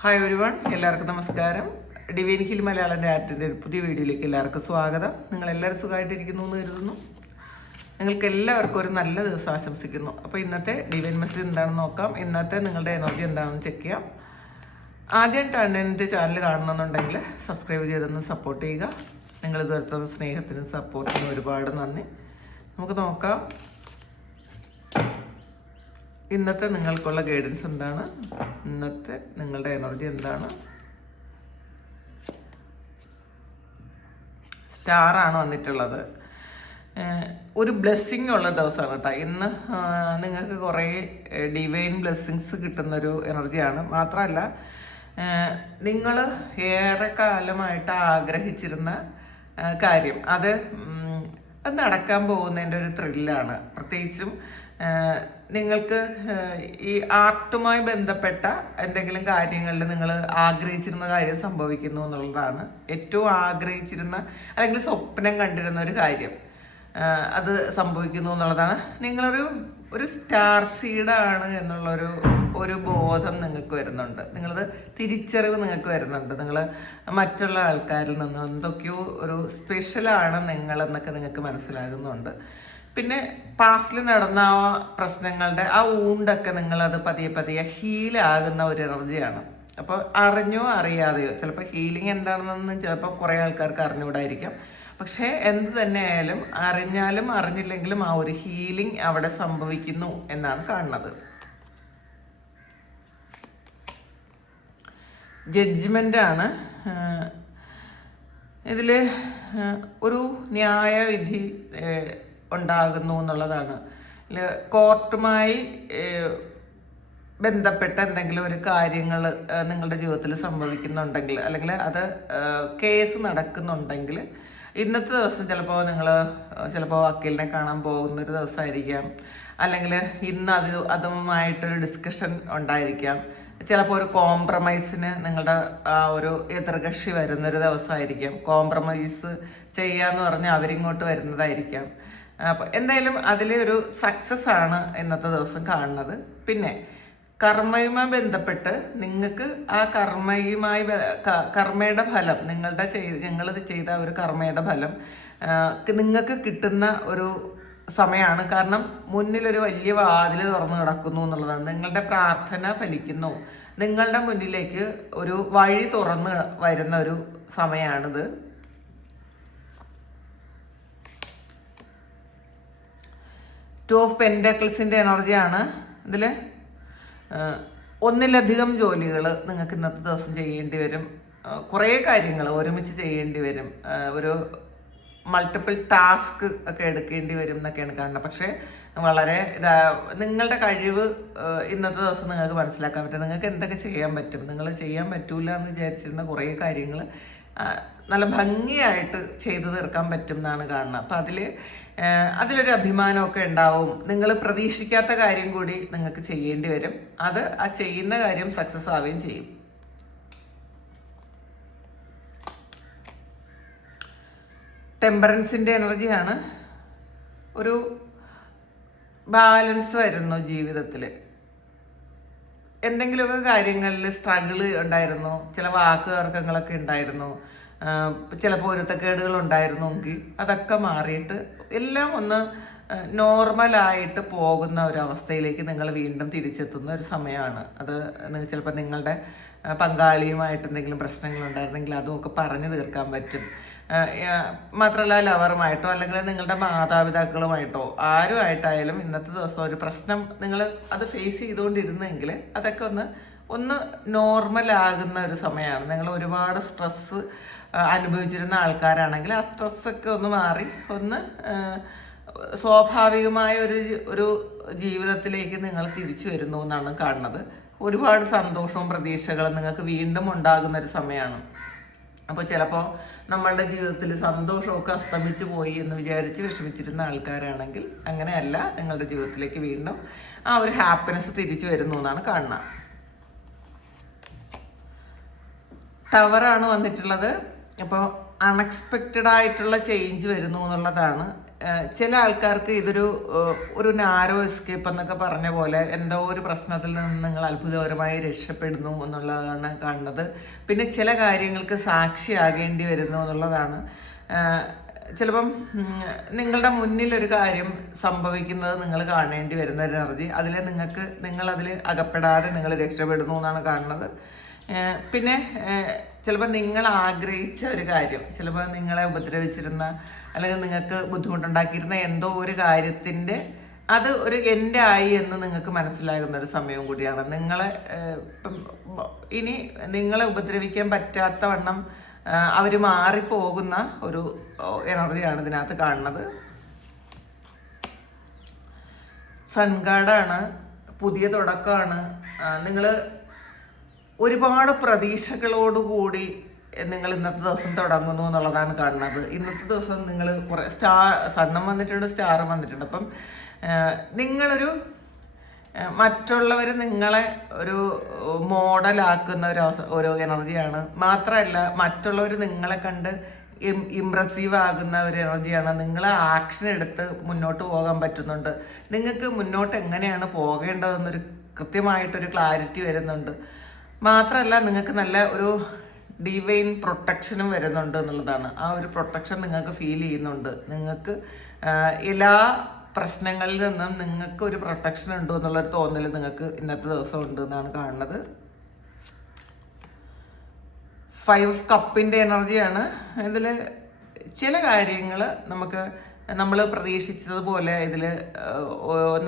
Hi everyone, എല്ലാവർക്കും നമസ്കാരം. Divine hill Malayalam ആർട്ടിൻ്റെ ഒരു പുതിയ വീഡിയോയിലേക്ക് എല്ലാവർക്കും സ്വാഗതം. നിങ്ങളെല്ലാവരും സുഖമായിട്ടിരിക്കുന്നു എന്ന് കരുതുന്നു. നിങ്ങൾക്ക് എല്ലാവർക്കും ഒരു നല്ല ദിവസം ആശംസിക്കുന്നു. അപ്പോൾ ഇന്നത്തെ ഡിവൈൻ മെസ്സേജ് എന്താണെന്ന് നോക്കാം. ഇന്നത്തെ നിങ്ങളുടെ എനർജി എന്താണെന്ന് ചെക്ക് ചെയ്യാം. ആദ്യമായിട്ടാണ് എൻ്റെ ചാനൽ കാണണമെന്നുണ്ടെങ്കിൽ സബ്സ്ക്രൈബ് ചെയ്തൊന്ന് സപ്പോർട്ട് ചെയ്യുക. നിങ്ങൾ ഇതുവരെ സ്നേഹത്തിനും സപ്പോർട്ടിനും ഒരുപാട് നന്ദി. നമുക്ക് നോക്കാം ഇന്നത്തെ നിങ്ങൾക്കുള്ള ഗൈഡൻസ് എന്താണ്, ഇന്നത്തെ നിങ്ങളുടെ എനർജി എന്താണ്. സ്റ്റാറാണ് വന്നിട്ടുള്ളത്. ഒരു ബ്ലെസ്സിങ് ഉള്ള ദിവസമാണ് കേട്ടോ ഇന്ന്. നിങ്ങൾക്ക് കുറേ ഡിവൈൻ ബ്ലെസ്സിങ്സ് കിട്ടുന്നൊരു എനർജിയാണ്. മാത്രമല്ല, നിങ്ങൾ ഏറെ കാലമായിട്ട് ആഗ്രഹിച്ചിരുന്ന കാര്യം അത് നടക്കാൻ പോകുന്നതിൻ്റെ ഒരു ത്രില്ലാണ്. പ്രത്യേകിച്ചും നിങ്ങൾക്ക് ഈ ആർട്ടുമായി ബന്ധപ്പെട്ട എന്തെങ്കിലും കാര്യങ്ങളിൽ നിങ്ങൾ ആഗ്രഹിച്ചിരുന്ന കാര്യം സംഭവിക്കുന്നു എന്നുള്ളതാണ്. ഏറ്റവും ആഗ്രഹിച്ചിരുന്ന അല്ലെങ്കിൽ സ്വപ്നം കണ്ടിരുന്ന ഒരു കാര്യം അത് സംഭവിക്കുന്നു എന്നുള്ളതാണ്. ഒരു സ്റ്റാർ സീഡാണ് എന്നുള്ളൊരു ബോധം നിങ്ങൾക്ക് വരുന്നുണ്ട്. നിങ്ങളത് തിരിച്ചറിവ് നിങ്ങൾക്ക് വരുന്നുണ്ട്. നിങ്ങൾ മറ്റുള്ള ആൾക്കാരിൽ നിന്ന് എന്തൊക്കെയോ ഒരു സ്പെഷ്യലാണ് നിങ്ങളെന്നൊക്കെ നിങ്ങൾക്ക് മനസ്സിലാകുന്നുണ്ട്. പിന്നെ പാസ്റ്റിൽ നടന്ന ആ പ്രശ്നങ്ങളുടെ ആ ഊണ്ടൊക്കെ നിങ്ങളത് പതിയെ പതിയെ ഹീലാകുന്ന ഒരു എനർജിയാണ്. അപ്പോൾ അറിഞ്ഞോ അറിയാതെയോ, ചിലപ്പോൾ ഹീലിംഗ് എന്താണെന്നൊന്നും ചിലപ്പോൾ കുറേ ആൾക്കാർക്ക് അറിഞ്ഞുകൂടായിരിക്കാം. പക്ഷേ എന്ത് തന്നെ ആയാലും അറിഞ്ഞാലും അറിഞ്ഞില്ലെങ്കിലും ആ ഒരു ഹീലിംഗ് അവിടെ സംഭവിക്കുന്നു എന്നാണ് കാണുന്നത്. ജഡ്ജ്മെൻ്റാണ് ഇതിൽ. ഒരു ന്യായവിധി ഉണ്ടാകുന്നു എന്നുള്ളതാണ്. കോർട്ടുമായി ബന്ധപ്പെട്ട എന്തെങ്കിലും ഒരു കാര്യങ്ങൾ നിങ്ങളുടെ ജീവിതത്തിൽ സംഭവിക്കുന്നുണ്ടെങ്കിൽ, അല്ലെങ്കിൽ അത് കേസ് നടക്കുന്നുണ്ടെങ്കിൽ, ഇന്നത്തെ ദിവസം ചിലപ്പോൾ വക്കീലിനെ കാണാൻ പോകുന്നൊരു ദിവസമായിരിക്കാം. അല്ലെങ്കിൽ ഇന്ന് അതുമായിട്ടൊരു ഡിസ്കഷൻ ഉണ്ടായിരിക്കാം. ചിലപ്പോൾ ഒരു കോംപ്രമൈസിന് നിങ്ങളുടെ ഒരു എതിർകക്ഷി വരുന്നൊരു ദിവസമായിരിക്കാം. കോംപ്രമൈസ് ചെയ്യാന്ന് പറഞ്ഞാൽ അവരിങ്ങോട്ട് വരുന്നതായിരിക്കാം. അപ്പോൾ എന്തായാലും അതിലൊരു സക്സസ് ആണ് ഇന്നത്തെ ദിവസം കാണുന്നത്. പിന്നെ കർമ്മയുമായി ബന്ധപ്പെട്ട് നിങ്ങൾക്ക് ആ കർമ്മയുടെ ഫലം, ഞങ്ങളത് ചെയ്ത ഒരു കർമ്മയുടെ ഫലം നിങ്ങൾക്ക് കിട്ടുന്ന ഒരു സമയമാണ്. കാരണം മുന്നിലൊരു വലിയ വാതിൽ തുറന്നു കിടക്കുന്നു എന്നുള്ളതാണ്. നിങ്ങളുടെ പ്രാർത്ഥന ഫലിക്കുന്നു. നിങ്ങളുടെ മുന്നിലേക്ക് ഒരു വഴി തുറന്ന് വരുന്ന ഒരു സമയമാണിത്. ടു ഓഫ് പെൻഡക്കിൾസിൻ്റെ എനർജിയാണ് ഇതിൽ. ഒന്നിലധികം ജോലികൾ നിങ്ങൾക്ക് ഇന്നത്തെ ദിവസം ചെയ്യേണ്ടി വരും. കുറേ കാര്യങ്ങൾ ഒരുമിച്ച് ചെയ്യേണ്ടി വരും. ഒരു മൾട്ടിപ്പിൾ ടാസ്ക് ഒക്കെ എടുക്കേണ്ടി വരും എന്നൊക്കെയാണ് കാണുന്നത്. പക്ഷേ വളരെ നിങ്ങളുടെ കഴിവ് ഇന്നത്തെ ദിവസം നിങ്ങൾക്ക് മനസ്സിലാക്കാൻ പറ്റും. നിങ്ങൾക്ക് എന്തൊക്കെ ചെയ്യാൻ പറ്റും, നിങ്ങൾ ചെയ്യാൻ പറ്റൂല എന്ന് വിചാരിച്ചിരുന്ന കുറേ കാര്യങ്ങൾ നല്ല ഭംഗിയായിട്ട് ചെയ്തു തീർക്കാൻ പറ്റും എന്നാണ് കാണുന്നത്. അപ്പം അതിലൊരു അഭിമാനമൊക്കെ ഉണ്ടാവും. നിങ്ങൾ പ്രതീക്ഷിക്കാത്ത കാര്യം കൂടി നിങ്ങൾക്ക് ചെയ്യേണ്ടി വരും. ആ ചെയ്യുന്ന കാര്യം സക്സസ് ആവുകയും ചെയ്യും. ടെമ്പറൻസിൻ്റെ എനർജിയാണ്. ഒരു ബാലൻസ് വരുന്നു ജീവിതത്തിൽ. എന്തെങ്കിലുമൊക്കെ കാര്യങ്ങളിൽ സ്ട്രഗിള് ഉണ്ടായിരുന്നു, ചില വാക്കുതർക്കങ്ങളൊക്കെ ഉണ്ടായിരുന്നു, ചിലപ്പോൾ പൊരുത്തക്കേടുകൾ ഉണ്ടായിരുന്നെങ്കിൽ അതൊക്കെ മാറിയിട്ട് എല്ലാം ഒന്ന് നോർമലായിട്ട് പോകുന്ന ഒരവസ്ഥയിലേക്ക് നിങ്ങൾ വീണ്ടും തിരിച്ചെത്തുന്ന ഒരു സമയമാണ്. ചിലപ്പോൾ നിങ്ങളുടെ പങ്കാളിയുമായിട്ട് എന്തെങ്കിലും പ്രശ്നങ്ങളുണ്ടായിരുന്നെങ്കിൽ അതുമൊക്കെ പറഞ്ഞു തീർക്കാൻ പറ്റും. മാത്രമല്ല, ലവറുമായിട്ടോ അല്ലെങ്കിൽ നിങ്ങളുടെ മാതാപിതാക്കളുമായിട്ടോ ആരുമായിട്ടായാലും ഇന്നത്തെ ദിവസം ഒരു പ്രശ്നം നിങ്ങൾ അത് ഫേസ് ചെയ്തുകൊണ്ടിരുന്നെങ്കിൽ അതൊക്കെ ഒന്ന് നോർമലാകുന്ന ഒരു സമയമാണ്. നിങ്ങൾ ഒരുപാട് സ്ട്രെസ്സ് അനുഭവിച്ചിരുന്ന ആൾക്കാരാണെങ്കിൽ ആ സ്ട്രെസ്സൊക്കെ ഒന്ന് മാറി സ്വാഭാവികമായ ഒരു ജീവിതത്തിലേക്ക് നിങ്ങൾ തിരിച്ചു വരുന്നു എന്നാണ് കാണുന്നത്. ഒരുപാട് സന്തോഷവും പ്രതീക്ഷകളും നിങ്ങൾക്ക് വീണ്ടും ഉണ്ടാകുന്ന ഒരു സമയമാണ്. അപ്പോൾ ചിലപ്പോൾ നമ്മളുടെ ജീവിതത്തിൽ സന്തോഷമൊക്കെ അസ്തമിച്ചു പോയി എന്ന് വിചാരിച്ച് വിഷമിച്ചിരുന്ന ആൾക്കാരാണെങ്കിൽ അങ്ങനെയല്ല, നിങ്ങളുടെ ജീവിതത്തിലേക്ക് വീണ്ടും ആ ഒരു ഹാപ്പിനെസ് തിരിച്ചു വരുന്നു എന്നാണ് കാണുന്നത്. ടവറാണ് വന്നിട്ടുള്ളത്. അപ്പോൾ അൺഎക്സ്പെക്റ്റഡ് ആയിട്ടുള്ള ചേഞ്ച് വരുന്നു എന്നുള്ളതാണ്. ചില ആൾക്കാർക്ക് ഇതൊരു ഒരു നാരോ എസ്കേപ്പ് എന്നൊക്കെ പറഞ്ഞ പോലെ എന്തോ ഒരു പ്രശ്നത്തിൽ നിന്ന് നിങ്ങൾ അത്ഭുതകരമായി രക്ഷപ്പെടുന്നു എന്നുള്ളതാണ് കാണുന്നത്. പിന്നെ ചില കാര്യങ്ങൾക്ക് സാക്ഷിയാകേണ്ടി വരുന്നു എന്നുള്ളതാണ്. ചിലപ്പം നിങ്ങളുടെ മുന്നിൽ ഒരു കാര്യം സംഭവിക്കുന്നത് നിങ്ങൾ കാണേണ്ടി വരുന്ന ഒരു എനർജി, നിങ്ങളതിൽ അകപ്പെടാതെ നിങ്ങൾ രക്ഷപ്പെടുന്നു എന്നാണ് കാണുന്നത്. പിന്നെ ചിലപ്പോൾ നിങ്ങൾ ആഗ്രഹിച്ച ഒരു കാര്യം, ചിലപ്പോൾ നിങ്ങളെ ഉപദ്രവിച്ചിരുന്ന അല്ലെങ്കിൽ നിങ്ങൾക്ക് ബുദ്ധിമുട്ടുണ്ടാക്കിയിരുന്ന എന്തോ ഒരു കാര്യത്തിൻ്റെ അത് ഒരു എൻ്റെ ആയി എന്ന് നിങ്ങൾക്ക് മനസ്സിലാകുന്ന ഒരു സമയവും കൂടിയാണ്. ഇനി നിങ്ങളെ ഉപദ്രവിക്കാൻ പറ്റാത്ത വണ്ണം അവർ മാറിപ്പോകുന്ന ഒരു എനർജിയാണ് ഇതിനകത്ത് കാണുന്നത്. സൺഗാർഡാണ്, പുതിയ തുടക്കമാണ്. നിങ്ങൾ ഒരുപാട് പ്രതീക്ഷകളോടുകൂടി നിങ്ങൾ ഇന്നത്തെ ദിവസം തുടങ്ങുന്നു എന്നുള്ളതാണ് കാണുന്നത്. ഇന്നത്തെ ദിവസം നിങ്ങൾ കുറേ സണ്ണം വന്നിട്ടുണ്ട്, സ്റ്റാറും വന്നിട്ടുണ്ട്. അപ്പം നിങ്ങളൊരു മറ്റുള്ളവർ നിങ്ങളെ ഒരു മോഡലാക്കുന്ന ഒരു എനർജിയാണ്. മാത്രമല്ല മറ്റുള്ളവർ നിങ്ങളെ കണ്ട് ഇംപ്രസീവ് ആകുന്ന ഒരു എനർജിയാണ്. നിങ്ങൾ ആക്ഷൻ എടുത്ത് മുന്നോട്ട് പോകാൻ പറ്റുന്നുണ്ട്. നിങ്ങൾക്ക് മുന്നോട്ട് എങ്ങനെയാണ് പോകേണ്ടതെന്നൊരു കൃത്യമായിട്ടൊരു ക്ലാരിറ്റി വരുന്നുണ്ട്. മാത്രമല്ല നിങ്ങൾക്ക് നല്ല ഒരു ഡിവൈൻ പ്രൊട്ടക്ഷനും വരുന്നുണ്ട് എന്നുള്ളതാണ്. ആ ഒരു പ്രൊട്ടക്ഷൻ നിങ്ങൾക്ക് ഫീൽ ചെയ്യുന്നുണ്ട്. നിങ്ങൾക്ക് എല്ലാ പ്രശ്നങ്ങളിൽ നിന്നും നിങ്ങൾക്ക് ഒരു പ്രൊട്ടക്ഷൻ ഉണ്ട് എന്നുള്ളൊരു തോന്നൽ നിങ്ങൾക്ക് ഇന്നത്തെ ദിവസം ഉണ്ട് എന്നാണ് കാണുന്നത്. 5 കപ്പിൻ്റെ എനർജിയാണ്. ഇതിൽ ചില കാര്യങ്ങൾ നമ്മൾ പ്രതീക്ഷിച്ചതുപോലെ ഇതിൽ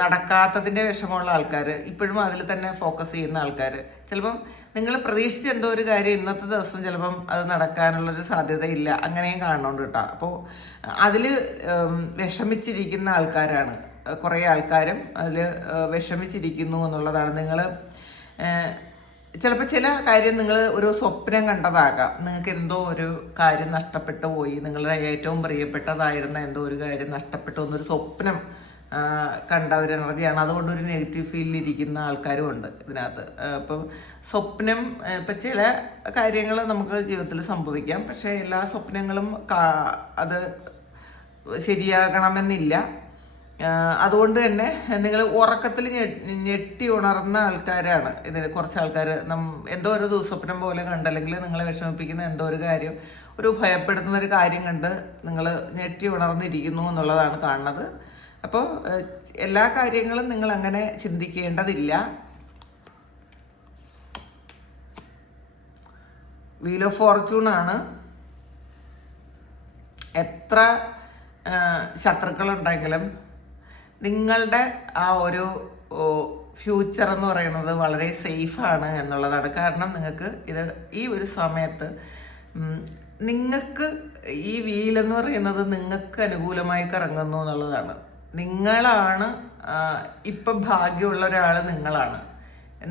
നടക്കാത്തതിൻ്റെ വിഷമമുള്ള ആൾക്കാർ, ഇപ്പോഴും അതിൽ തന്നെ ഫോക്കസ് ചെയ്യുന്ന ആൾക്കാർ, ചിലപ്പം നിങ്ങൾ പ്രതീക്ഷിച്ച എന്തോ ഒരു കാര്യം ഇന്നത്തെ ദിവസം ചിലപ്പം അത് നടക്കാനുള്ളൊരു സാധ്യതയില്ല, അങ്ങനെയും കാണുന്നുണ്ട് കേട്ടോ. അപ്പോൾ അതിൽ വിഷമിച്ചിരിക്കുന്ന ആൾക്കാരാണ് കുറേ ആൾക്കാരും അതിൽ വിഷമിച്ചിരിക്കുന്നു എന്നുള്ളതാണ്. നിങ്ങൾ ചിലപ്പോൾ ചില കാര്യം നിങ്ങൾ ഒരു സ്വപ്നം കണ്ടതാകാം. നിങ്ങൾക്ക് എന്തോ ഒരു കാര്യം നഷ്ടപ്പെട്ടു പോയി, നിങ്ങളുടെ ഏറ്റവും പ്രിയപ്പെട്ടതായിരുന്ന എന്തോ ഒരു കാര്യം നഷ്ടപ്പെട്ടു എന്നൊരു സ്വപ്നം കണ്ട ഒരു എനർജിയാണ്. അതുകൊണ്ട് ഒരു നെഗറ്റീവ് ഫീലിലിരിക്കുന്ന ആൾക്കാരും ഉണ്ട് ഇതിനകത്ത്. അപ്പം സ്വപ്നം, ഇപ്പം ചില കാര്യങ്ങൾ നമുക്ക് ജീവിതത്തിൽ സംഭവിക്കാം, പക്ഷേ എല്ലാ സ്വപ്നങ്ങളും അത് ശരിയാകണമെന്നില്ല. അതുകൊണ്ട് തന്നെ നിങ്ങൾ ഉറക്കത്തിൽ ഞെട്ടി ഉണർന്ന ആൾക്കാരാണ് ഇതിന്. കുറച്ച് ആൾക്കാർ എന്തോ ഒരു ദുസ്വപ്നം പോലെ കണ്ട്, അല്ലെങ്കിൽ നിങ്ങളെ വിഷമിപ്പിക്കുന്ന എന്തോ ഒരു കാര്യം, ഒരു ഭയപ്പെടുത്തുന്ന ഒരു കാര്യം കണ്ട് നിങ്ങൾ ഞെട്ടി ഉണർന്നിരിക്കുന്നു എന്നുള്ളതാണ് കാണുന്നത്. അപ്പോൾ എല്ലാ കാര്യങ്ങളും നിങ്ങൾ അങ്ങനെ ചിന്തിക്കേണ്ടതില്ല. വീൽ ഓഫ് ഫോർച്യൂൺ ആണ്. എത്ര ശത്രുക്കളുണ്ടെങ്കിലും നിങ്ങളുടെ ആ ഒരു ഫ്യൂച്ചർ എന്ന് പറയുന്നത് വളരെ സേഫാണ് എന്നുള്ളതാണ്. കാരണം നിങ്ങൾക്ക് ഈ ഒരു സമയത്ത് നിങ്ങൾക്ക് ഈ വീലെന്ന് പറയുന്നത് നിങ്ങൾക്ക് അനുകൂലമായി കറങ്ങുന്നു എന്നുള്ളതാണ്. നിങ്ങളാണ് ഇപ്പം ഭാഗ്യമുള്ള ഒരാൾ, നിങ്ങളാണ്.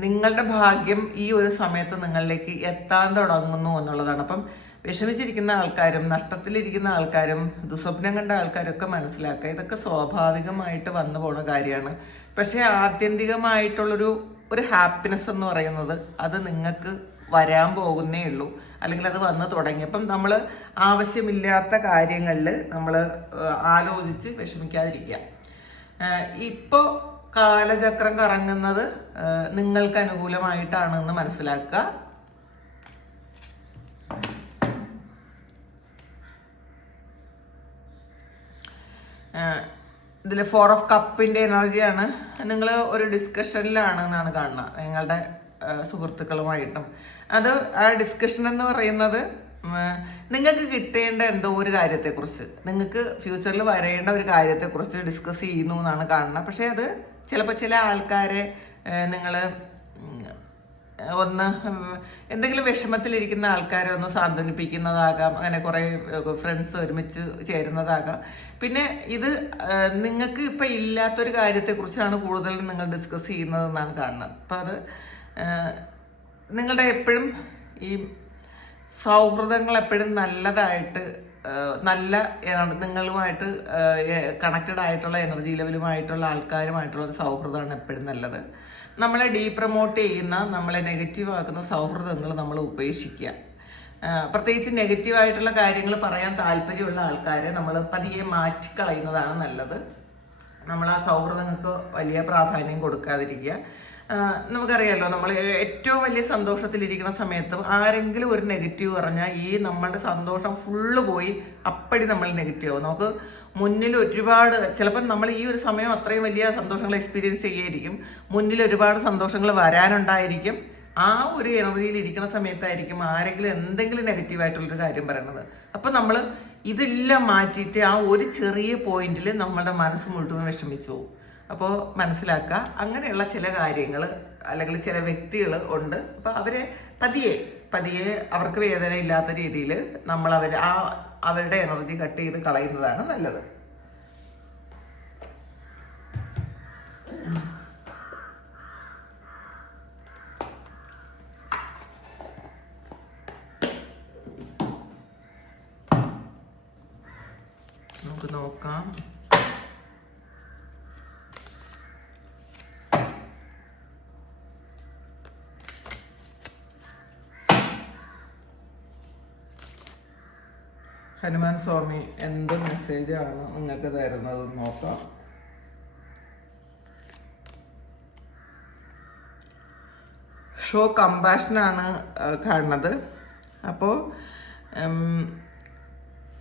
നിങ്ങളുടെ ഭാഗ്യം ഈ ഒരു സമയത്ത് നിങ്ങളിലേക്ക് എത്താൻ തുടങ്ങുന്നു എന്നുള്ളതാണ്. അപ്പം വിഷമിച്ചിരിക്കുന്ന ആൾക്കാരും നഷ്ടത്തിലിരിക്കുന്ന ആൾക്കാരും ദുസ്വപ്നം കണ്ട ആൾക്കാരൊക്കെ മനസ്സിലാക്കുക, ഇതൊക്കെ സ്വാഭാവികമായിട്ട് വന്നു പോണ കാര്യമാണ്. പക്ഷേ ആത്യന്തികമായിട്ടുള്ളൊരു ഹാപ്പിനെസ് എന്ന് പറയുന്നത് അത് നിങ്ങൾക്ക് വരാൻ പോകുന്നേ ഉള്ളൂ, അല്ലെങ്കിൽ അത് വന്ന് തുടങ്ങിയപ്പം നമ്മൾ ആവശ്യമില്ലാത്ത കാര്യങ്ങളിൽ നമ്മൾ ആലോചിച്ച് വിഷമിക്കാതിരിക്കുക. ഇപ്പോൾ കാലചക്രം കറങ്ങുന്നത് നിങ്ങൾക്ക് അനുകൂലമായിട്ടാണെന്ന് മനസ്സിലാക്കുക. ഇതിൽ 4 ഓഫ് കപ്പിൻ്റെ എനർജിയാണ്. നിങ്ങൾ ഒരു ഡിസ്കഷനിലാണ് എന്നാണ് കാണുന്നത് നിങ്ങളുടെ സുഹൃത്തുക്കളുമായിട്ടും. ആ ഡിസ്കഷൻ എന്ന് പറയുന്നത് നിങ്ങൾക്ക് കിട്ടേണ്ട എന്തോ ഒരു കാര്യത്തെക്കുറിച്ച്, നിങ്ങൾക്ക് ഫ്യൂച്ചറിൽ വരേണ്ട ഒരു കാര്യത്തെക്കുറിച്ച് ഡിസ്കസ് ചെയ്യുന്നു എന്നാണ് കാണുന്നത്. പക്ഷേ അത് ചിലപ്പോൾ ചില ആൾക്കാരെ നിങ്ങൾ എന്തെങ്കിലും വിഷമത്തിലിരിക്കുന്ന ആൾക്കാരെ ഒന്ന് സാന്ത്വനിപ്പിക്കുന്നതാകാം, അങ്ങനെ കുറേ ഫ്രണ്ട്സ് ഒരുമിച്ച് ചേരുന്നതാകാം. പിന്നെ ഇത് നിങ്ങൾക്ക് ഇപ്പം ഇല്ലാത്തൊരു കാര്യത്തെക്കുറിച്ചാണ് കൂടുതലും നിങ്ങൾ ഡിസ്കസ് ചെയ്യുന്നതെന്നാണ് കാണുന്നത്. അപ്പം അത് നിങ്ങളുടെ എപ്പോഴും ഈ സൗഹൃദങ്ങൾ എപ്പോഴും നല്ലതായിട്ട് നിങ്ങളുമായിട്ട് കണക്റ്റഡ് ആയിട്ടുള്ള എനർജി ലെവലുമായിട്ടുള്ള ആൾക്കാരുമായിട്ടുള്ള ഒരു സൗഹൃദമാണ് എപ്പോഴും നല്ലത്. നമ്മളെ ഡീപ്രമോട്ട് ചെയ്യുന്ന, നമ്മളെ നെഗറ്റീവ് ആക്കുന്ന സൗഹൃദങ്ങൾ നമ്മൾ ഉപേക്ഷിക്കുക. പ്രത്യേകിച്ച് നെഗറ്റീവായിട്ടുള്ള കാര്യങ്ങൾ പറയാൻ താല്പര്യമുള്ള ആൾക്കാരെ നമ്മൾ പതിയെ മാറ്റിക്കളയുന്നതാണ് നല്ലത്. നമ്മൾ ആ സൗഹൃദങ്ങൾക്ക് വലിയ പ്രാധാന്യം കൊടുക്കാതിരിക്കുക. നമുക്കറിയാമല്ലോ, നമ്മൾ ഏറ്റവും വലിയ സന്തോഷത്തിലിരിക്കുന്ന സമയത്തും ആരെങ്കിലും ഒരു നെഗറ്റീവ് പറഞ്ഞാൽ ഈ നമ്മളുടെ സന്തോഷം ഫുള്ള് പോയി അപ്പടി നമ്മൾ നെഗറ്റീവ് ആവും. നമുക്ക് മുന്നിൽ ഒരുപാട്, ചിലപ്പോൾ നമ്മൾ ഈ ഒരു സമയം അത്രയും വലിയ സന്തോഷങ്ങൾ എക്സ്പീരിയൻസ് ചെയ്യായിരിക്കും, മുന്നിൽ ഒരുപാട് സന്തോഷങ്ങൾ വരാനുണ്ടായിരിക്കും. ആ ഒരു എനർജിയിൽ ഇരിക്കുന്ന സമയത്തായിരിക്കും ആരെങ്കിലും എന്തെങ്കിലും നെഗറ്റീവായിട്ടുള്ളൊരു കാര്യം പറയണത്. അപ്പം നമ്മൾ ഇതെല്ലാം മാറ്റിയിട്ട് ആ ഒരു ചെറിയ പോയിന്റിൽ നമ്മളുടെ മനസ്സ് മുഴുവൻ വിഷമിച്ചു പോകും. അപ്പോൾ മനസ്സിലാക്കുക, അങ്ങനെയുള്ള ചില കാര്യങ്ങൾ അല്ലെങ്കിൽ ചില വ്യക്തികൾ ഉണ്ട്. അപ്പോൾ അവരെ പതിയെ അവർക്ക് വേദന ഇല്ലാത്ത രീതിയിൽ നമ്മൾ അവരുടെ എനർജി കട്ട് ചെയ്ത് കളയുന്നതാണ് നല്ലത്. നമുക്ക് നോക്കാം. ഹനുമാൻ സ്വാമി എന്ത് മെസ്സേജാണ് നിങ്ങൾക്ക് തരുന്നത് നോക്കാം. ഷോ കമ്പാഷനാണ് കാണുന്നത്. അപ്പോൾ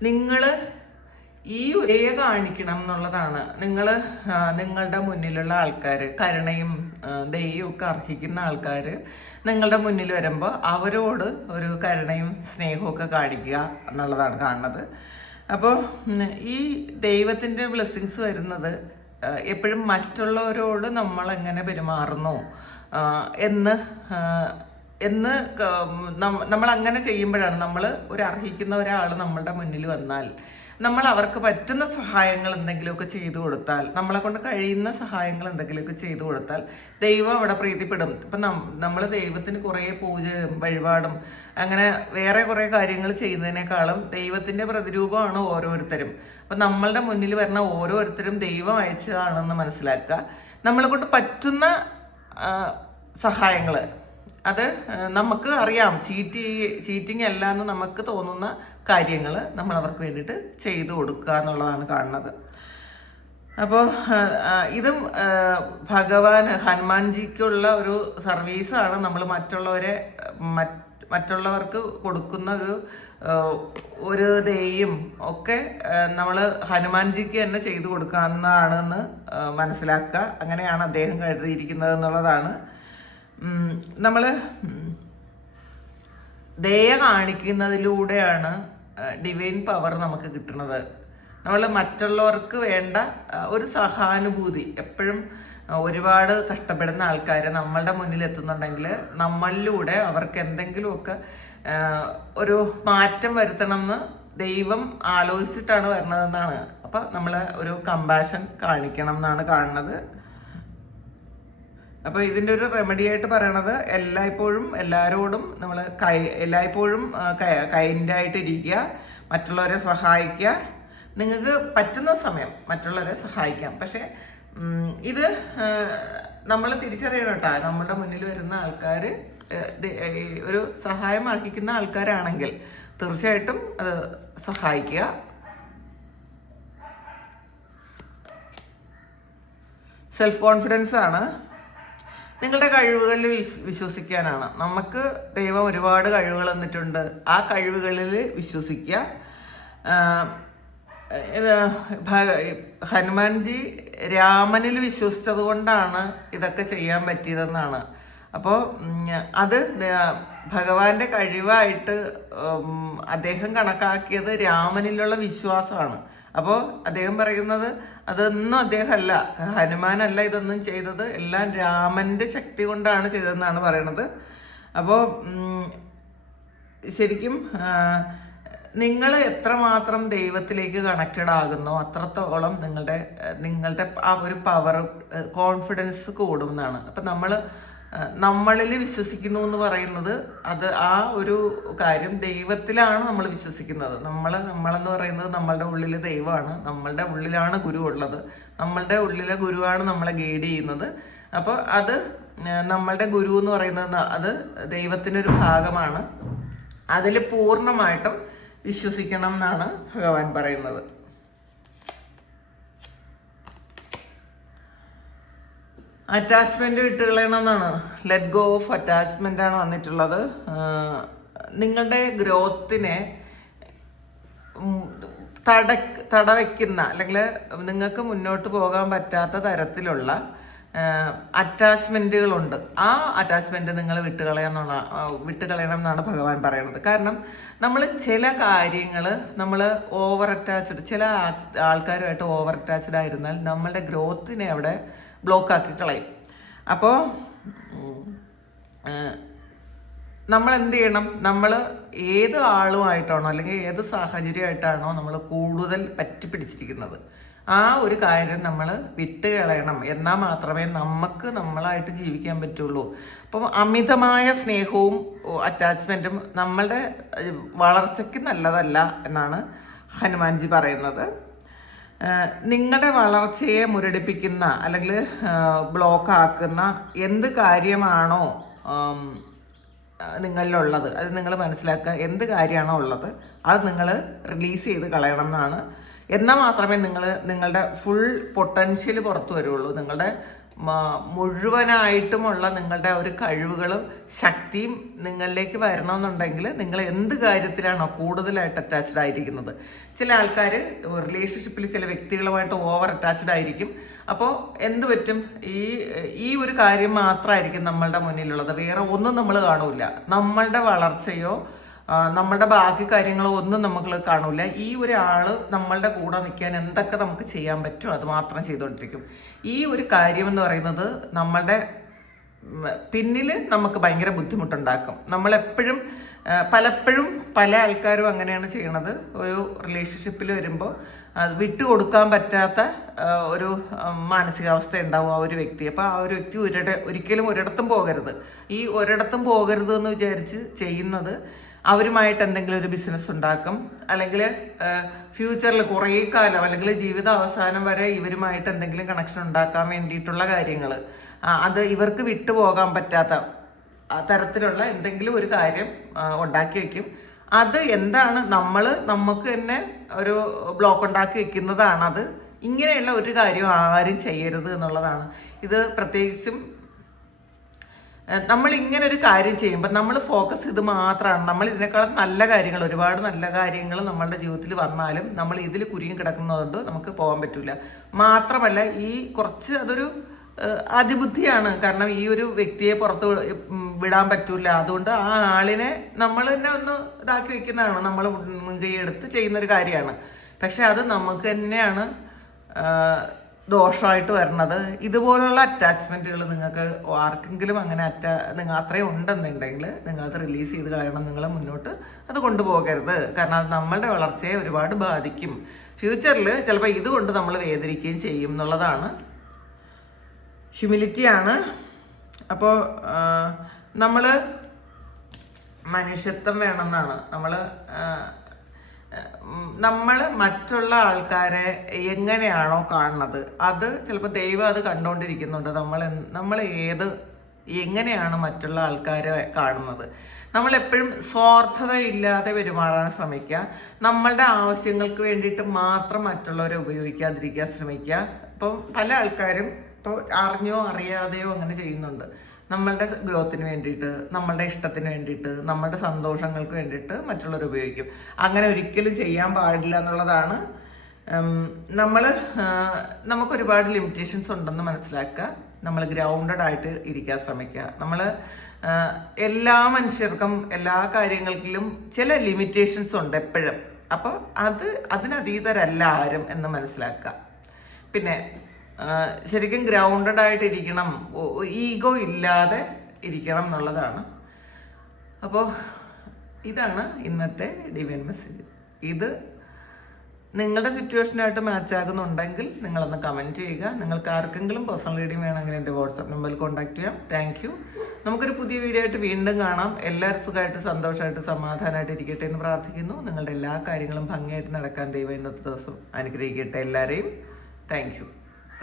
നിങ്ങൾ ഈ ദയ കാണിക്കണം എന്നുള്ളതാണ്. നിങ്ങളുടെ മുന്നിലുള്ള ആൾക്കാർ, കരുണയും ദയയും ഒക്കെ അർഹിക്കുന്ന ആൾക്കാർ നിങ്ങളുടെ മുന്നിൽ വരുമ്പോൾ അവരോട് ഒരു കരുണയും സ്നേഹവും ഒക്കെ കാണിക്കുക എന്നുള്ളതാണ് കാണുന്നത്. അപ്പോൾ ഈ ദൈവത്തിൻ്റെ ബ്ലെസ്സിങ്സ് വരുന്നത് എപ്പോഴും മറ്റുള്ളവരോട് നമ്മൾ എങ്ങനെ പെരുമാറുന്നു എന്ന് നമ്മൾ അങ്ങനെ ചെയ്യുമ്പോഴാണ്, നമ്മൾ ഒരു അർഹിക്കുന്ന ഒരാൾ നമ്മളുടെ മുന്നിൽ വന്നാൽ നമ്മൾ അവർക്ക് പറ്റുന്ന സഹായങ്ങൾ എന്തെങ്കിലുമൊക്കെ ചെയ്തു കൊടുത്താൽ, നമ്മളെ കൊണ്ട് കഴിയുന്ന സഹായങ്ങൾ എന്തെങ്കിലുമൊക്കെ ചെയ്തു കൊടുത്താൽ ദൈവം അവിടെ പ്രീതിപ്പെടും. ഇപ്പം നമ്മൾ ദൈവത്തിന് കുറേ പൂജയും വഴിപാടും അങ്ങനെ വേറെ കുറേ കാര്യങ്ങൾ ചെയ്യുന്നതിനേക്കാളും ദൈവത്തിൻ്റെ പ്രതിരൂപമാണ് ഓരോരുത്തരും. അപ്പം നമ്മളുടെ മുന്നിൽ വരുന്ന ഓരോരുത്തരും ദൈവം അയച്ചതാണെന്ന് മനസ്സിലാക്കുക. നമ്മളെ കൊണ്ട് പറ്റുന്ന സഹായങ്ങൾ, അത് നമുക്ക് അറിയാം, ചീറ്റിംഗ് അല്ല എന്ന് നമുക്ക് തോന്നുന്ന കാര്യങ്ങൾ നമ്മൾ അവർക്ക് വേണ്ടിയിട്ട് ചെയ്തു കൊടുക്കുക എന്നുള്ളതാണ് കാണുന്നത്. അപ്പോൾ ഇതും ഹനുമാൻജിക്കുള്ള ഒരു സർവീസാണ്. നമ്മൾ മറ്റുള്ളവർക്ക് കൊടുക്കുന്ന ഒരു ദയും ഒക്കെ നമ്മൾ ഹനുമാൻജിക്ക് തന്നെ ചെയ്തു കൊടുക്കാവുന്നതാണെന്ന് മനസ്സിലാക്കുക. അങ്ങനെയാണ് അദ്ദേഹം കരുതിയിരിക്കുന്നത് എന്നുള്ളതാണ്. നമ്മൾ ദയ കാണിക്കുന്നതിലൂടെയാണ് ഡിവൈൻ പവർ നമുക്ക് കിട്ടുന്നത്. നമ്മൾ മറ്റുള്ളവർക്ക് വേണ്ട ഒരു സഹാനുഭൂതി, എപ്പോഴും ഒരുപാട് കഷ്ടപ്പെടുന്ന ആൾക്കാർ നമ്മളുടെ മുന്നിൽ എത്തുന്നുണ്ടെങ്കിൽ നമ്മളിലൂടെ അവർക്ക് എന്തെങ്കിലുമൊക്കെ ഒരു മാറ്റം വരുത്തണമെന്ന് ദൈവം ആലോചിച്ചിട്ടാണ് വരുന്നതെന്നാണ്. അപ്പം നമ്മൾ ഒരു കമ്പാഷൻ കാണിക്കണം എന്നാണ് കാണുന്നത്. അപ്പോൾ ഇതിൻ്റെ ഒരു റെമഡി ആയിട്ട് പറയണത്, എല്ലാവരോടും നമ്മൾ എല്ലായ്പ്പോഴും കൈൻഡായിട്ടിരിക്കുക, മറ്റുള്ളവരെ സഹായിക്കുക. നിങ്ങൾക്ക് പറ്റുന്ന സമയം മറ്റുള്ളവരെ സഹായിക്കാം. പക്ഷേ ഇത് നമ്മൾ തിരിച്ചറിയണം കേട്ടോ. നമ്മുടെ മുന്നിൽ വരുന്ന ആൾക്കാർ ഒരു സഹായം അർഹിക്കുന്ന ആൾക്കാരാണെങ്കിൽ തീർച്ചയായിട്ടും അത് സഹായിക്കുക. സെൽഫ് കോൺഫിഡൻസ് ആണ്. നിങ്ങളുടെ കഴിവുകളിൽ വിശ്വസിക്കാനാണ്. നമുക്ക് ദൈവം ഒരുപാട് കഴിവുകൾ തന്നിട്ടുണ്ട്. ആ കഴിവുകളിൽ വിശ്വസിക്കുക. ഹനുമാൻജി രാമനിൽ വിശ്വസിച്ചത് കൊണ്ടാണ് ഇതൊക്കെ ചെയ്യാൻ പറ്റിയതെന്നാണ്. അപ്പോൾ അത് ഭഗവാന്റെ കഴിവായിട്ട് അദ്ദേഹം കണക്കാക്കിയത് രാമനിലുള്ള വിശ്വാസമാണ്. അപ്പോൾ അദ്ദേഹം പറയുന്നത് അതൊന്നും അദ്ദേഹമല്ല, ഹനുമാനല്ല ഇതൊന്നും ചെയ്തത്, എല്ലാം രാമൻ്റെ ശക്തി കൊണ്ടാണ് ചെയ്തതെന്നാണ് പറയണത്. അപ്പോൾ ശരിക്കും നിങ്ങൾ എത്രമാത്രം ദൈവത്തിലേക്ക് കണക്റ്റഡ് ആകുന്നോ അത്രത്തോളം നിങ്ങളുടെ ആ ഒരു പവർ, കോൺഫിഡൻസ് കൂടും എന്നാണ്. അപ്പം നമ്മളിൽ വിശ്വസിക്കുന്നു എന്ന് പറയുന്നത് അത് ആ ഒരു കാര്യം ദൈവത്തിലാണ് നമ്മൾ വിശ്വസിക്കുന്നത്. നമ്മളെന്ന് പറയുന്നത് നമ്മളുടെ ഉള്ളിൽ ദൈവമാണ്, നമ്മളുടെ ഉള്ളിലാണ് ഗുരു ഉള്ളത്, നമ്മളുടെ ഉള്ളിലെ ഗുരുവാണ് നമ്മളെ ഗൈഡ് ചെയ്യുന്നത്. അപ്പോൾ അത് നമ്മളുടെ ഗുരു എന്ന് പറയുന്നത് അത് ദൈവത്തിൻ്റെ ഒരു ഭാഗമാണ്. അതിൽ പൂർണ്ണമായിട്ടും വിശ്വസിക്കണം എന്നാണ് ഭഗവാൻ പറയുന്നത്. അറ്റാച്ച്മെന്റ് വിട്ടുകളയണം എന്നാണ്. ലെറ്റ് ഗോ ഓഫ് അറ്റാച്ച്മെന്റ് ആണ് വന്നിട്ടുള്ളത്. നിങ്ങളുടെ ഗ്രോത്തിനെ തടവയ്ക്കുന്ന അല്ലെങ്കിൽ നിങ്ങൾക്ക് മുന്നോട്ട് പോകാൻ പറ്റാത്ത തരത്തിലുള്ള അറ്റാച്ച്മെന്റുകളുണ്ട്. ആ അറ്റാച്ച്മെന്റ് നിങ്ങൾ വിട്ടുകളയണം എന്നാണ് ഭഗവാൻ പറയുന്നത്. കാരണം നമ്മൾ ചില കാര്യങ്ങൾ നമ്മൾ ഓവർ അറ്റാച്ച്ഡ്, ചില ആൾക്കാരുമായിട്ട് ഓവർ അറ്റാച്ച്ഡ് ആയിരുന്നാൽ നമ്മളുടെ ഗ്രോത്തിനെ അവിടെ ബ്ലോക്കാക്കി കളയും. അപ്പോൾ നമ്മൾ എന്ത് ചെയ്യണം? നമ്മൾ ഏത് ആളുമായിട്ടാണോ അല്ലെങ്കിൽ ഏത് സാഹചര്യമായിട്ടാണോ നമ്മൾ കൂടുതൽ പറ്റിപ്പിടിച്ചിരിക്കുന്നത് ആ ഒരു കാര്യം നമ്മൾ വിട്ടുകളയണം. എന്നാൽ മാത്രമേ നമുക്ക് നമ്മളായിട്ട് ജീവിക്കാൻ പറ്റുള്ളൂ. അപ്പം അമിതമായ സ്നേഹവും അറ്റാച്ച്മെൻറ്റും നമ്മളുടെ വളർച്ചയ്ക്ക് നല്ലതല്ല എന്നാണ് ഹനുമാൻജി പറയുന്നത്. നിങ്ങളുടെ വളർച്ചയെ മുരടിപ്പിക്കുന്ന അല്ലെങ്കിൽ ബ്ലോക്ക് ആക്കുന്ന എന്ത് കാര്യമാണോ നിങ്ങളിലുള്ളത് അത് നിങ്ങൾ മനസ്സിലാക്കുക. എന്ത് കാര്യമാണോ ഉള്ളത് അത് നിങ്ങൾ റിലീസ് ചെയ്ത് കളയണം എന്നാണ്. എന്നാൽ മാത്രമേ നിങ്ങളുടെ ഫുൾ പൊട്ടൻഷ്യൽ പുറത്തു വരുള്ളൂ. നിങ്ങളുടെ മുഴുവനായിട്ടുമുള്ള നിങ്ങളുടെ ഒരു കഴിവുകളും ശക്തിയും നിങ്ങളിലേക്ക് വരണമെന്നുണ്ടെങ്കിൽ നിങ്ങൾ എന്ത് കാര്യത്തിലാണോ കൂടുതലായിട്ട് അറ്റാച്ച്ഡ് ആയിരിക്കുന്നത്. ചില ആൾക്കാർ റിലേഷൻഷിപ്പിൽ ചില വ്യക്തികളുമായിട്ട് ഓവർ അറ്റാച്ച്ഡ് ആയിരിക്കും. അപ്പോൾ എന്ത് പറ്റും? ഈ ഒരു കാര്യം മാത്രമായിരിക്കും നമ്മളുടെ മുന്നിലുള്ളത്, വേറെ ഒന്നും നമ്മൾ കാണൂല. നമ്മളുടെ വളർച്ചയോ നമ്മളുടെ ബാക്കി കാര്യങ്ങളോ ഒന്നും നമുക്ക് കാണൂല. ഈ ഒരാൾ നമ്മളുടെ കൂടെ നിൽക്കാൻ എന്തൊക്കെ നമുക്ക് ചെയ്യാൻ പറ്റും അത് മാത്രം ചെയ്തുകൊണ്ടിരിക്കും. ഈ ഒരു കാര്യം എന്ന് പറയുന്നത് നമ്മളുടെ പിന്നിൽ നമുക്ക് ഭയങ്കര ബുദ്ധിമുട്ടുണ്ടാക്കും. നമ്മളെപ്പോഴും പലപ്പോഴും പല ആൾക്കാരും അങ്ങനെയാണ് ചെയ്യണത്. ഒരു റിലേഷൻഷിപ്പിൽ വരുമ്പോൾ വിട്ടുകൊടുക്കാൻ പറ്റാത്ത ഒരു മാനസികാവസ്ഥ ഉണ്ടാവും ആ ഒരു വ്യക്തി. അപ്പോൾ ആ ഒരു വ്യക്തി ഒരിക്കലും ഒരിടത്തും പോകരുത്. ഈ ഒരിടത്തും പോകരുത് എന്ന് വിചാരിച്ച് ചെയ്യുന്നത് അവരുമായിട്ട് എന്തെങ്കിലും ഒരു ബിസിനസ് ഉണ്ടാക്കും, അല്ലെങ്കിൽ ഫ്യൂച്ചറിൽ കുറേ കാലം അല്ലെങ്കിൽ ജീവിത അവസാനം വരെ ഇവരുമായിട്ട് എന്തെങ്കിലും കണക്ഷൻ ഉണ്ടാക്കാൻ വേണ്ടിയിട്ടുള്ള കാര്യങ്ങൾ, അത് ഇവർക്ക് വിട്ടുപോകാൻ പറ്റാത്ത തരത്തിലുള്ള എന്തെങ്കിലും ഒരു കാര്യം ഉണ്ടാക്കി വയ്ക്കും. അത് എന്താണ് നമുക്ക് തന്നെ ഒരു ബ്ലോക്ക് ഉണ്ടാക്കി വെക്കുന്നതാണ്. അത് ഇങ്ങനെയുള്ള ഒരു കാര്യം ആരും ചെയ്യരുത് എന്നുള്ളതാണ്. ഇത് പ്രത്യേകിച്ചും നമ്മൾ ഇങ്ങനെ ഒരു കാര്യം ചെയ്യുമ്പോൾ നമ്മൾ ഫോക്കസ് ഇത് മാത്രമാണ്. നമ്മൾ ഇതിനേക്കാളും നല്ല കാര്യങ്ങൾ, ഒരുപാട് നല്ല കാര്യങ്ങൾ നമ്മളുടെ ജീവിതത്തിൽ വന്നാലും നമ്മൾ ഇതിൽ കുരുങ്ങി കിടക്കുന്നതുകൊണ്ട് നമുക്ക് പോകാൻ പറ്റില്ല. മാത്രമല്ല അതൊരു അതിബുദ്ധിയാണ്. കാരണം ഈ ഒരു വ്യക്തിയെ പുറത്ത് വിടാൻ പറ്റൂല. അതുകൊണ്ട് ആ ആളിനെ നമ്മൾ തന്നെ ഒന്ന് ഇതാക്കി വെക്കുന്നതാണ്, നമ്മൾ മുൻകൈ എടുത്ത് ചെയ്യുന്നൊരു കാര്യമാണ്. പക്ഷെ അത് നമുക്ക് തന്നെയാണ് ദോഷമായിട്ട് വരുന്നത്. ഇതുപോലുള്ള അറ്റാച്ച്മെൻറ്റുകൾ നിങ്ങൾക്ക് ആർക്കെങ്കിലും അങ്ങനെ അത്രയും ഉണ്ടെന്നുണ്ടെങ്കിൽ നിങ്ങളത് റിലീസ് ചെയ്ത് കളയണം. നിങ്ങൾ മുന്നോട്ട് അത് കൊണ്ടുപോകരുത്. കാരണം അത് നമ്മളുടെ വളർച്ചയെ ഒരുപാട് ബാധിക്കും. ഫ്യൂച്ചറിൽ ചിലപ്പോൾ ഇതുകൊണ്ട് നമ്മൾ വേദനിക്കുകയും ചെയ്യും എന്നുള്ളതാണ്. ഹ്യൂമിലിറ്റിയാണ്. അപ്പോൾ നമ്മൾ മനുഷ്യത്വം വേണമെന്നാണ്. നമ്മൾ മറ്റുള്ള ആൾക്കാരെ എങ്ങനെയാണോ കാണുന്നത് അത് ചിലപ്പോൾ ദൈവം അത് കണ്ടുകൊണ്ടിരിക്കുന്നുണ്ട്. നമ്മൾ എങ്ങനെയാണ് മറ്റുള്ള ആൾക്കാരെ കാണുന്നത്. നമ്മളെപ്പോഴും സ്വാർത്ഥതയില്ലാതെ പെരുമാറാൻ ശ്രമിക്കുക. നമ്മളുടെ ആവശ്യങ്ങൾക്ക് വേണ്ടിയിട്ട് മാത്രം മറ്റുള്ളവരെ ഉപയോഗിക്കാതിരിക്കാൻ ശ്രമിക്കുക. അപ്പം പല ആൾക്കാരും ഇപ്പോൾ അറിഞ്ഞോ അറിയാതെയോ അങ്ങനെ ചെയ്യുന്നുണ്ട്. നമ്മളുടെ ഗ്രോത്തിന് വേണ്ടിയിട്ട്, നമ്മളുടെ ഇഷ്ടത്തിന് വേണ്ടിയിട്ട്, നമ്മളുടെ സന്തോഷങ്ങൾക്ക് വേണ്ടിയിട്ട് മറ്റുള്ളവർ ഉപയോഗിക്കും. അങ്ങനെ ഒരിക്കലും ചെയ്യാൻ പാടില്ല എന്നുള്ളതാണ്. നമുക്കൊരുപാട് ലിമിറ്റേഷൻസ് ഉണ്ടെന്ന് മനസ്സിലാക്കുക. നമ്മൾ ഗ്രൗണ്ടഡ് ആയിട്ട് ഇരിക്കാൻ ശ്രമിക്കുക. എല്ലാ മനുഷ്യർക്കും എല്ലാ കാര്യങ്ങൾക്കും ചില ലിമിറ്റേഷൻസ് ഉണ്ട് എപ്പോഴും. അപ്പോൾ അതിനതീതരല്ല ആരും എന്ന് മനസ്സിലാക്കുക. പിന്നെ ശരിക്കും ഗ്രൗണ്ടഡ് ആയിട്ട് ഇരിക്കണം, ഈഗോ ഇല്ലാതെ ഇരിക്കണം എന്നുള്ളതാണ്. അപ്പോൾ ഇതാണ് ഇന്നത്തെ ഡിവൈൻ മെസ്സേജ്. ഇത് നിങ്ങളുടെ സിറ്റുവേഷനായിട്ട് മാച്ച് ആകുന്നുണ്ടെങ്കിൽ നിങ്ങളൊന്ന് കമൻറ്റ് ചെയ്യുക. നിങ്ങൾക്ക് ആർക്കെങ്കിലും പേഴ്സണൽ റീഡിംഗ് വേണമെങ്കിൽ എൻ്റെ വാട്സാപ്പ് നമ്പറിൽ കോൺടാക്ട് ചെയ്യാം. Thank you. നമുക്കൊരു പുതിയ വീഡിയോ ആയിട്ട് വീണ്ടും കാണാം. എല്ലാവരും സുഖമായിട്ട് സന്തോഷമായിട്ട് സമാധാനമായിട്ട് ഇരിക്കട്ടെ എന്ന് പ്രാർത്ഥിക്കുന്നു. നിങ്ങളുടെ എല്ലാ കാര്യങ്ങളും ഭംഗിയായിട്ട് നടക്കാൻ ദൈവം ഇന്നത്തെ ദിവസം അനുഗ്രഹിക്കട്ടെ എല്ലാവരെയും. Thank you.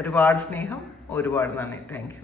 ഒരുപാട് സ്നേഹം, ഒരുപാട് നന്ദി. Thank you.